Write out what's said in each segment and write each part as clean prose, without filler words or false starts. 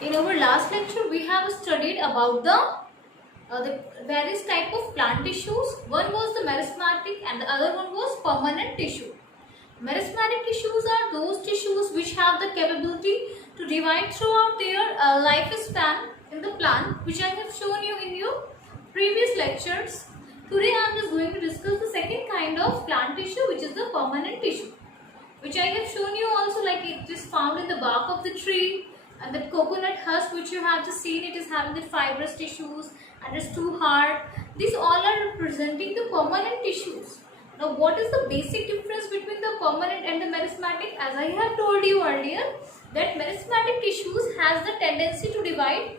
In our last lecture, we have studied about the various type of plant tissues. One was the meristematic and the other one was permanent tissue. Meristematic tissues are those tissues which have the capability to divide throughout their lifespan in the plant, which I have shown you in your previous lectures. Today I am just going to discuss the second kind of plant tissue, which is the permanent tissue, which I have shown you also, like it is found in the bark of the tree, and the coconut husk which you have just seen, it is having the fibrous tissues and it's too hard. These all are representing the permanent tissues. Now what is the basic difference between the permanent and the meristematic? As I have told you earlier, that meristematic tissues has the tendency to divide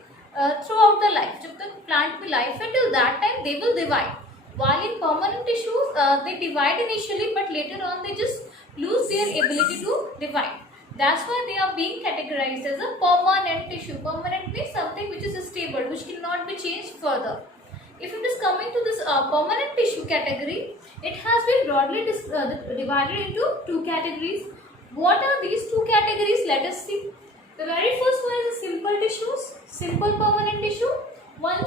throughout the life. Jab tak plant mein life hai, till that time they will divide. While in permanent tissues, they divide initially, but later on they just lose their ability to divide. That's why they are being categorized as a permanent tissue. Permanent means something which is stable, which cannot be changed further. If it is coming to this permanent tissue category, it has been broadly divided into two categories. What are these two categories? Let us see. The very first one is the simple tissues, simple permanent tissue.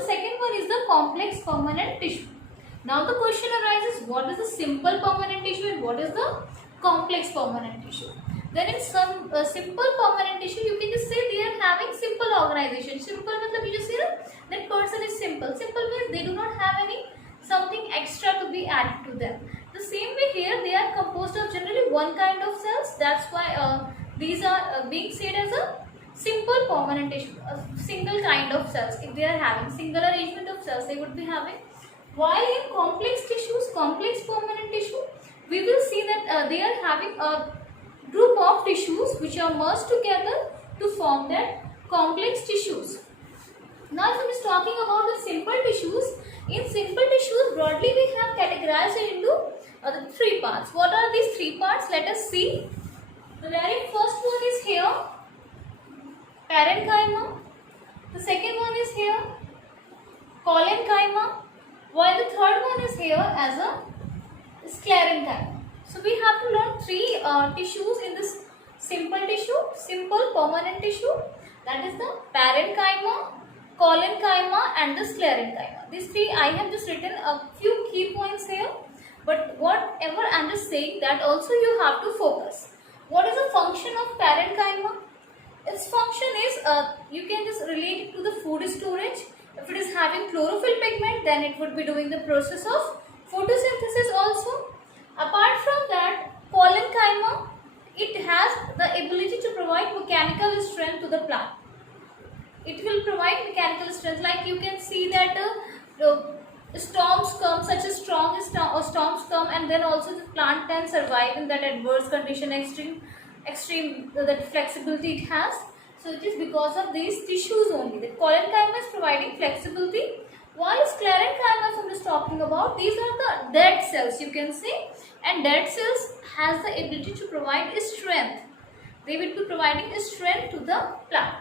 Second one is the complex permanent tissue. Now the question arises, what is the simple permanent tissue and what is the complex permanent tissue? Then in some simple permanent tissue, you can just say they are having simple organization. Simple means you just say that person is simple. Simple means they do not have any something extra to be added to them. The same way here, they are composed of generally one kind of cells. That's why these are being said as a simple permanent tissue, a single kind of cells. If they are having single arrangement of cells, they would be having. While in complex tissues, complex permanent tissue, we will see that they are having a group of tissues which are merged together to form that complex tissues. Now if I am talking about the simple tissues, in simple tissues broadly we have categorized it into the three parts. What are these three parts? Let us see. The very first one is here, parenchyma. The second one is here, collenchyma, while the third one is here as a sclerenchyma. So we have to learn three tissues in this simple tissue, simple permanent tissue, that is the parenchyma, collenchyma and the sclerenchyma. These three I have just written a few key points here, but whatever I am just saying, that also you have to focus. What is the function of parenchyma? Its function is, you can just relate it to the food storage. If it is having chlorophyll pigment, then it would be doing the process of photosynthesis also. Apart from that, collenchyma, it has the ability to provide mechanical strength to the plant. It will provide mechanical strength, like you can see that storms come, such as strong storms come, and then also the plant can survive in that adverse condition, extreme that flexibility it has. So it is because of these tissues only. The collenchyma is providing flexibility, while sclerenchyma I was talking about, these are the dead cells, you can say, and dead cells has the ability to provide strength. They will be providing strength to the plant.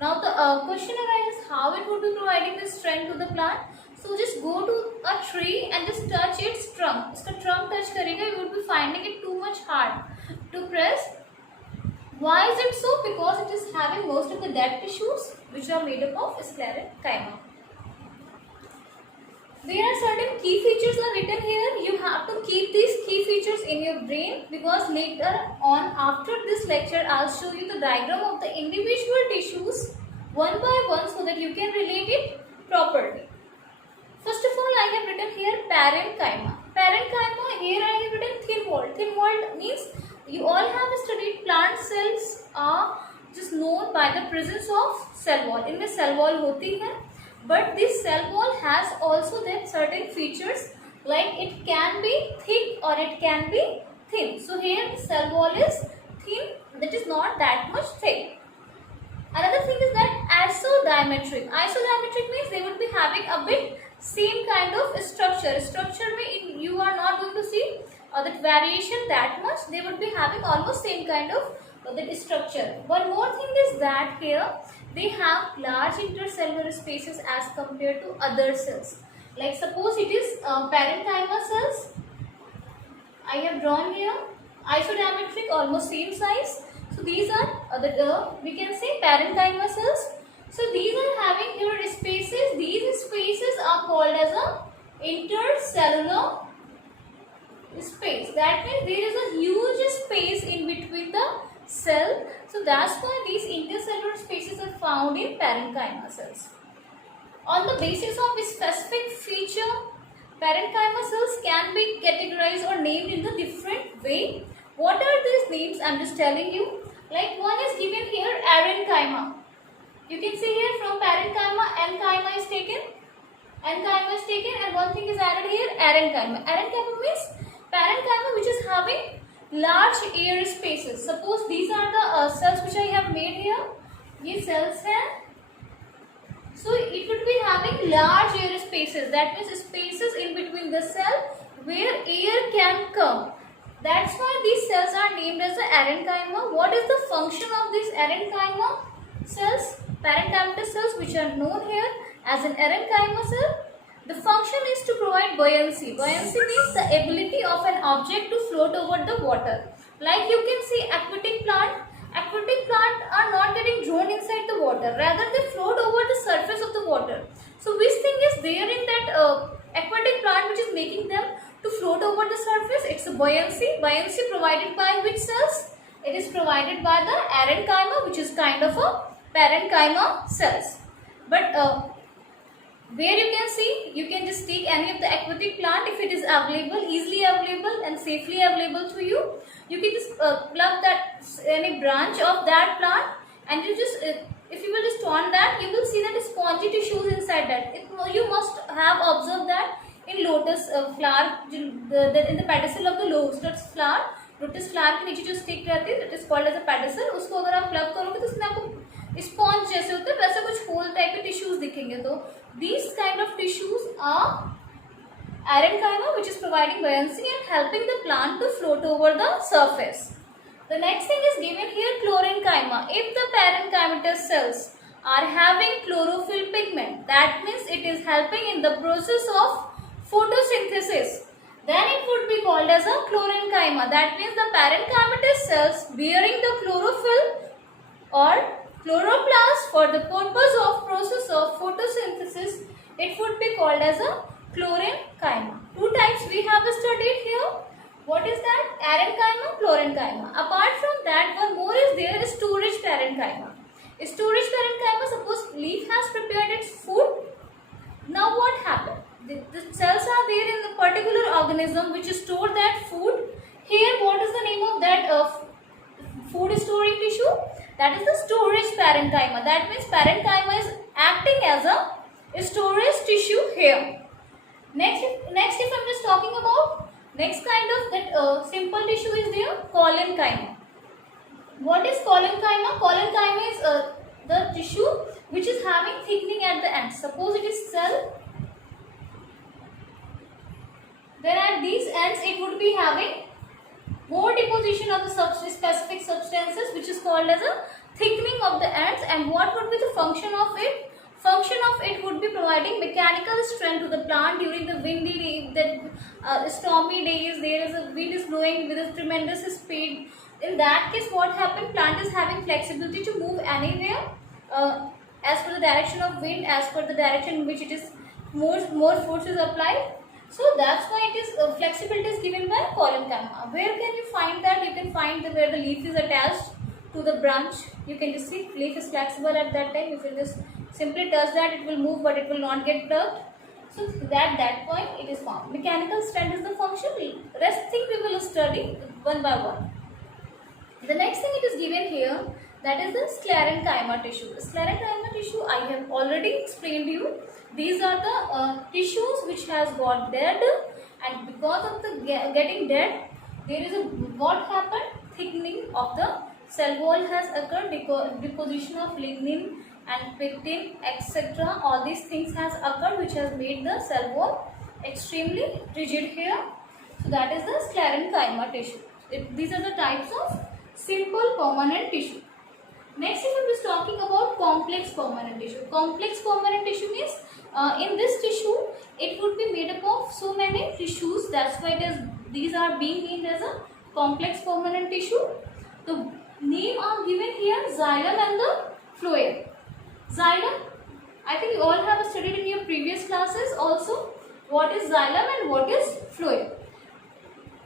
Now the question arises, how it would be providing the strength to the plant? So just go to a tree and just touch its trunk. Iska trunk touch karega, you would be finding it too much hard to press. Why is it so? Because it is having most of the dead tissues which are made up of sclerenchyma. There are certain key features are written here. You have to keep these key features in your brain, because later on after this lecture I'll show you the diagram of the individual tissues one by one so that you can relate it properly. First of all, I have written here parenchyma. Parenchyma, here I have written thin walled. Thin walled means you all have studied plant cells are just known by the presence of cell wall. इनमें cell wall होती है. But this cell wall has also then certain features, like it can be thick or it can be thin. So here the cell wall is thin, that is not that much thick. Another thing is that isodiametric. Isodiametric means they would be having a bit same kind of structure. Structure mein you are not going to see that variation that much. They would be having almost same kind of that structure. One more thing is that here they have large intercellular spaces as compared to other cells. Like suppose it is parenchyma cells. I have drawn here isodiametric, almost same size. So these are we can say parenchyma cells. intercellular space. That means there is a huge space in between the cell. So that's why these intercellular spaces are found in parenchyma cells. On the basis of a specific feature, parenchyma cells can be categorized or named in a different way. What are these names? I'm just telling you. Like one is given here, arenchyma. You can see here from parenchyma, enchyma is taken. Enchyma is taken and one thing is added here, arenchyma. Arenchyma means parenchyma which is having large air spaces. Suppose these are the cells which I have made here. These cells have. So it would be having large air spaces. That means spaces in between the cell where air can come. That's why these cells are named as the arenchyma. What is the function of these arenchyma cells? Parenchymatous cells which are known here as an arenchyma cell. The function is to provide buoyancy. Buoyancy means the ability of an object to float over the water. Like you can see aquatic plant. Aquatic plant are not getting drawn inside the water. Rather they float over the surface of the water. So which thing is there in that aquatic plant which is making them to float over the surface? It's a buoyancy. Buoyancy provided by which cells? It is provided by the arenchyma, which is kind of a parenchyma cells. But where you can see, you can just take any of the aquatic plant if it is available, easily available and safely available to you. You can just pluck that any branch of that plant and you just if you will just turn that, you will see that spongy tissues inside that. You must have observed that in lotus flower, in the pedicel of the lotus flower. Lotus flower के नीचे जो stick रहती है, that is called as a pedicel. उसको अगर आप plug करोगे तो उसमें आपको स्पॉन्ज जैसे होते हैं वैसे कुछ होल टाइप के टिश्यूज दिखेंगे. तो these kind of tissues are parenchyma, which is providing buoyancy and helping the plant to float over the surface. The next thing is given here, chlorenchyma. If the parenchymatous cells are having chlorophyll pigment, that means it is helping in the process of photosynthesis. Then it would be called as a chlorenchyma. That means the parenchymatous cells bearing the chlorophyll or chloroplast for the purpose of process of photosynthesis, it would be called as a chlorenchyma. Two types we have studied here. What is that? Arenchyma, chlorenchyma. Apart from that, one more is there, storage parenchyma. Storage parenchyma, suppose leaf has prepared its food. Now what happened? The cells are there in the particular organism which store that food. Here, what is the name of that food storing tissue? That is the storage parenchyma. That means parenchyma is acting as a storage tissue here. Next if I'm just talking about next kind of that simple tissue is there, collenchyma. What is collenchyma? Collenchyma is the tissue which is having thickening at the end. Suppose it is cell. Then at these ends it would be having more deposition of the specific substances which is called as a thickening of the ends. And what would be the function of it? Function of it would be providing mechanical strength to the plant during the windy day, stormy days. There is a wind is blowing with a tremendous speed. In that case, what happened? Plant is having flexibility to move anywhere as per the direction of wind, as per the direction in which it is more force is applied. So that's why it is flexibility is given by collenchyma. Where can you find that? You can find where the leaf is attached to the branch. You can just see leaf is flexible at that time. You can just simply touch that, it will move but it will not get plucked. So at that point it is found. Mechanical strength is the function. Rest thing we will study one by one. The next thing it is given here, that is the sclerenchyma tissue. The sclerenchyma tissue I have already explained to you. These are the tissues which has got dead, and because of the getting dead, there is a what happened? Thickening of the cell wall has occurred, deposition of lignin and pectin, etc. All these things has occurred which has made the cell wall extremely rigid here. So that is the sclerenchyma tissue. These are the types of simple permanent tissue. Next we will be talking about complex permanent tissue. Complex permanent tissue means in this tissue it would be made up of so many tissues. That's why these are being named as a complex permanent tissue. The name are given here, xylem and the phloem. Xylem, I think you all have studied in your previous classes also. what is xylem and what is phloem.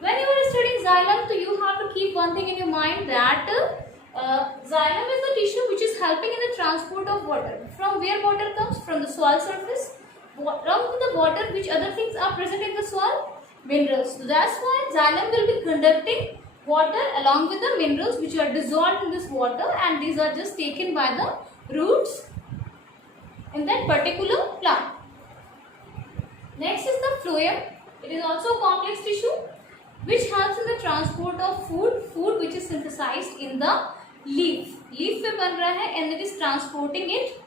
When you are studying xylem, so you have to keep one thing in your mind, that xylem is the tissue which is helping in the transport of water. From where water comes? From the soil surface. Along with the water, which other things are present in the soil? Minerals. So that's why xylem will be conducting water along with the minerals which are dissolved in this water, and these are just taken by the roots in that particular plant. Next is the phloem. It is also a complex tissue which helps in the transport of food which is synthesized in the leaf पे बन रहा है, and it is transporting it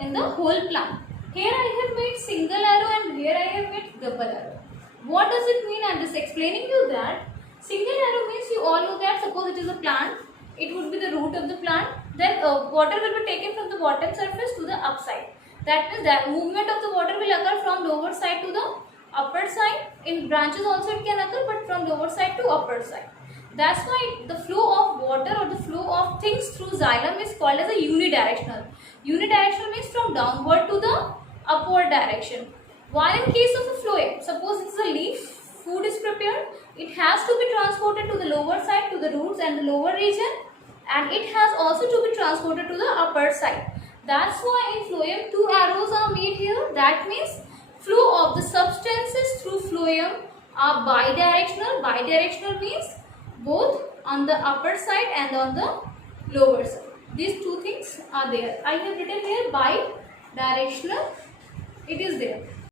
in the whole plant. Here I have made single arrow and here I have made double arrow. What does it mean? I am just explaining you that single arrow means, you all know that suppose it is a plant, it would be the root of the plant, then water will be taken from the bottom surface to the upside. That means that movement of the water will occur from lower side to the upper side. In branches also it can occur, but from lower side to upper side. That's why the flow of water or the flow of things through xylem is called as a unidirectional. Unidirectional means from downward to the upward direction. While in case of a phloem, suppose it's a leaf, food is prepared, it has to be transported to the lower side, to the roots and the lower region, and it has also to be transported to the upper side. That's why in phloem 2 arrows are made here. That means flow of the substances through phloem are bidirectional. Bidirectional means both on the upper side and on the lower side. These two things are there. I have written here bidirectional. It is there.